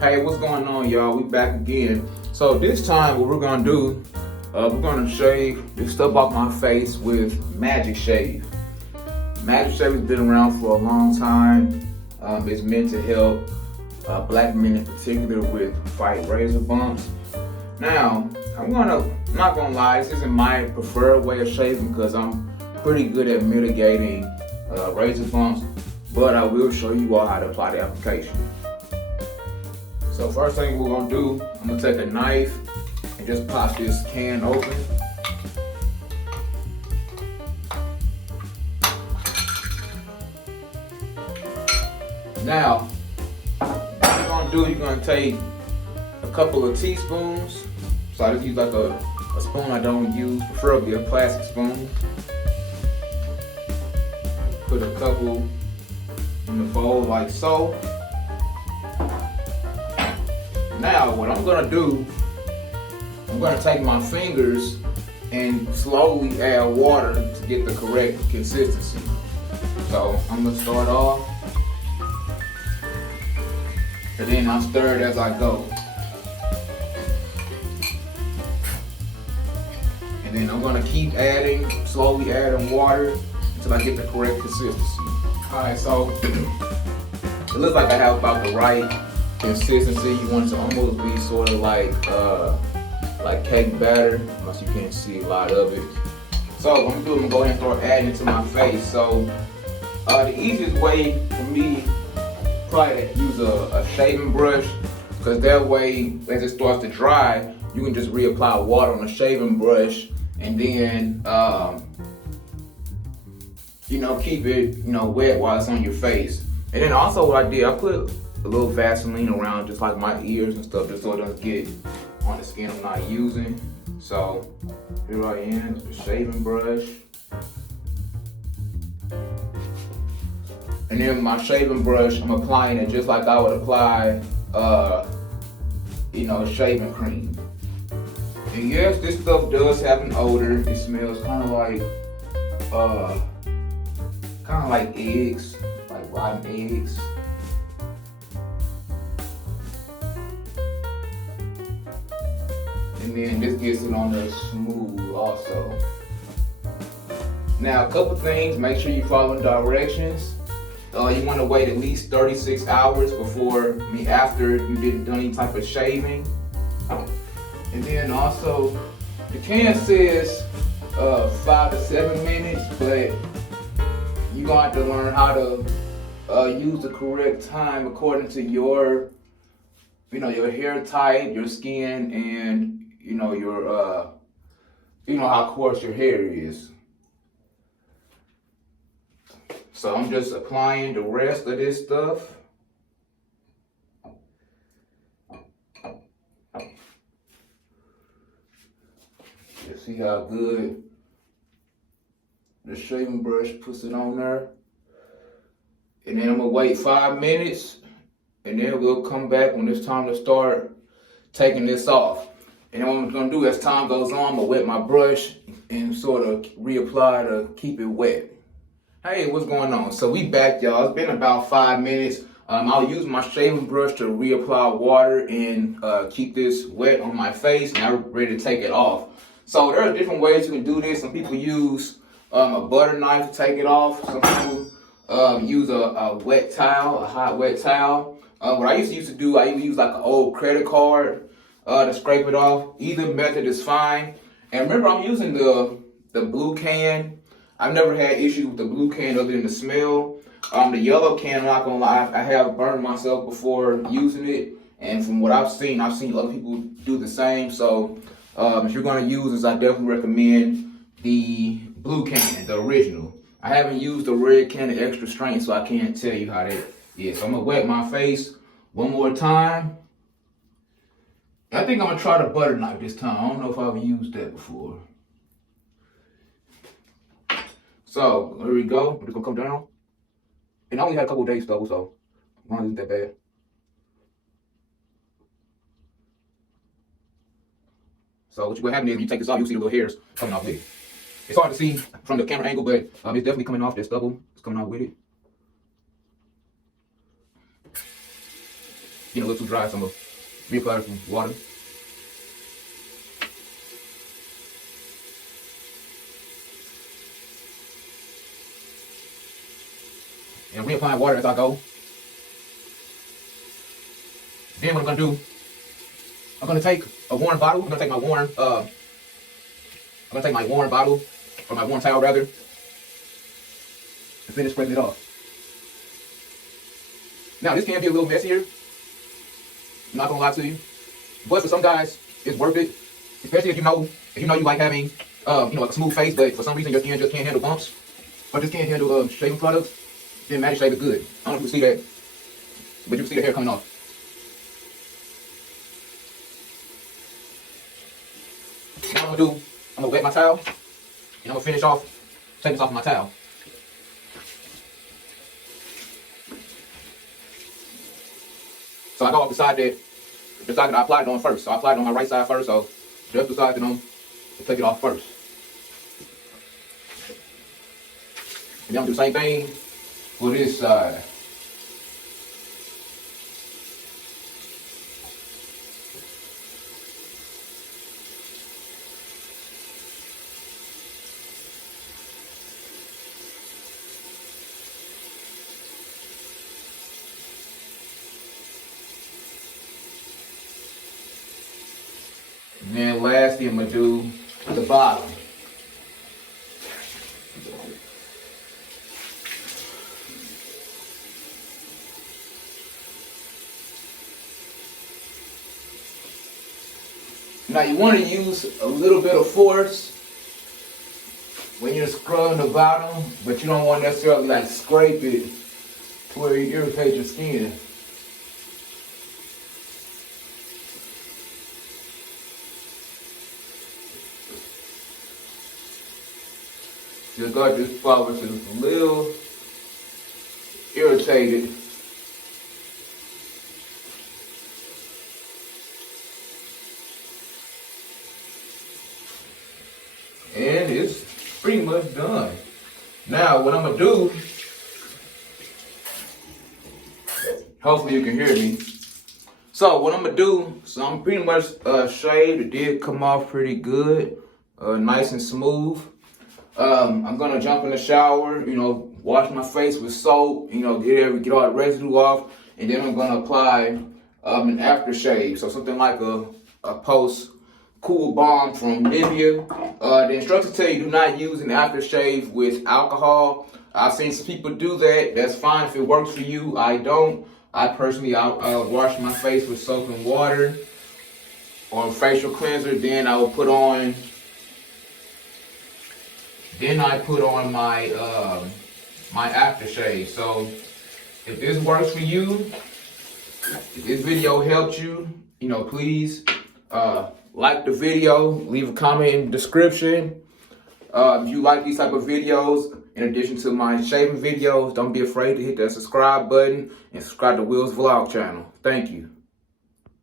Hey, what's going on, y'all? We back again. So this time, what we're gonna do, we're gonna shave this stuff off my face with Magic Shave. Magic Shave has been around for a long time. It's meant to help black men in particular with fight razor bumps. Now, I'm not gonna lie, this isn't my preferred way of shaving because I'm pretty good at mitigating razor bumps, but I will show you all how to apply the application. So first thing we're gonna do, I'm gonna take a knife and just pop this can open. Now, what you're gonna do, you're gonna take a couple of teaspoons. So I just use like a spoon I don't use, preferably a plastic spoon. Put a couple in the bowl like so. Now what I'm gonna do, I'm gonna take my fingers and slowly add water to get the correct consistency. So I'm gonna start off, and then I'll stir it as I go. And then I'm gonna keep adding, slowly adding water until I get the correct consistency. Alright, so it looks like I have about the right consistency. You want it to almost be sort of like cake batter, unless you can't see a lot of it. So what I'm gonna do, I'm gonna go ahead and start adding it to my face. So the easiest way for me, probably to use a shaving brush, because that way as it starts to dry, you can just reapply water on the shaving brush and then keep it wet while it's on your face. And then also what I did, I put a little Vaseline around just like my ears and stuff, just so it doesn't get on the skin I'm not using. So here I am with the shaving brush. And then my shaving brush, I'm applying it just like I would apply shaving cream. And yes, this stuff does have an odor. It smells kind of like eggs, like rotten eggs. And then this gets it on there smooth also. Now, a couple things, make sure you follow directions. You want to wait at least 36 hours after you didn't do any type of shaving. And then also, the can says 5 to 7 minutes, but you're gonna have to learn how to use the correct time according to your hair type, your skin, and your how coarse your hair is. So I'm just applying the rest of this stuff. You see how good the shaving brush puts it on there. And then I'm gonna wait 5 minutes, and then we'll come back when it's time to start taking this off. And then what I'm gonna do as time goes on, I'm gonna wet my brush and sort of reapply to keep it wet. Hey, what's going on? So we back, y'all. It's been about 5 minutes. I'll use my shaving brush to reapply water and keep this wet on my face, and I'm ready to take it off. So there are different ways you can do this. Some people use a butter knife to take it off. Some people use a wet towel, a hot wet towel. What I used to do, I used to use like an old credit card to scrape it off. Either method is fine. And remember, I'm using the blue can. I've never had issues with the blue can other than the smell. The yellow can, I'm not gonna lie, I have burned myself before using it. And from what I've seen other people do the same. So if you're gonna use this, I definitely recommend the blue can, the original. I haven't used the red can, the extra strength, so I can't tell you how that is. So I'm gonna wet my face one more time. I think I'm gonna try the butter knife this time. I don't know if I've used that before. So here we go. We're just gonna come down. And I only had a couple of days stubble, so mine isn't that bad. So what happens is when you take this off, you'll see the little hairs coming off with it. It's hard to see from the camera angle, but it's definitely coming off. That stubble is coming off with it. getting a little too dry, so I'm gonna reapply some water. And reapplying water as I go. Then what I'm gonna do, I'm gonna take a warm bottle. I'm gonna take my warm bottle, or my warm towel rather, and finish spreading it off. Now this can be a little messier, I'm not gonna lie to you, but for some guys it's worth it, especially if you know you like having a smooth face, but for some reason your skin just can't handle bumps, or just can't handle shaving products. Then Magic Shave is good. I don't know if you can see that, but you can see the hair coming off. Now what I'm gonna do, I'm gonna wet my towel, and I'm gonna finish off, take this off of my towel. So I go off the side that I applied it on first. So I applied it on my right side first, so just the side that I'm take it off first. And then I'm gonna do the same thing for this side. And then lastly, I'm gonna do the bottom. Now you want to use a little bit of force when you're scrubbing the bottom, but you don't want to necessarily like scrape it to where you irritate your skin. Just got this spot which is a little irritated. And it's pretty much done. Now what I'm gonna do, hopefully you can hear me. So what I'm gonna do, so I'm pretty much shaved. It did come off pretty good, nice and smooth. I'm gonna jump in the shower, wash my face with soap, get all the residue off, and then I'm gonna apply an aftershave. So something like a post cool balm from Nivea. The instructions tell you do not use an aftershave with alcohol. I've seen some people do that. That's fine if it works for you. I don't. I personally, I'll wash my face with soap and water or facial cleanser. Then I will put on. Then I put on my my aftershave. So if this works for you, if this video helped you, please like the video, leave a comment in the description. If you like these type of videos, in addition to my shaving videos, don't be afraid to hit that subscribe button and subscribe to Will's Vlog channel. Thank you.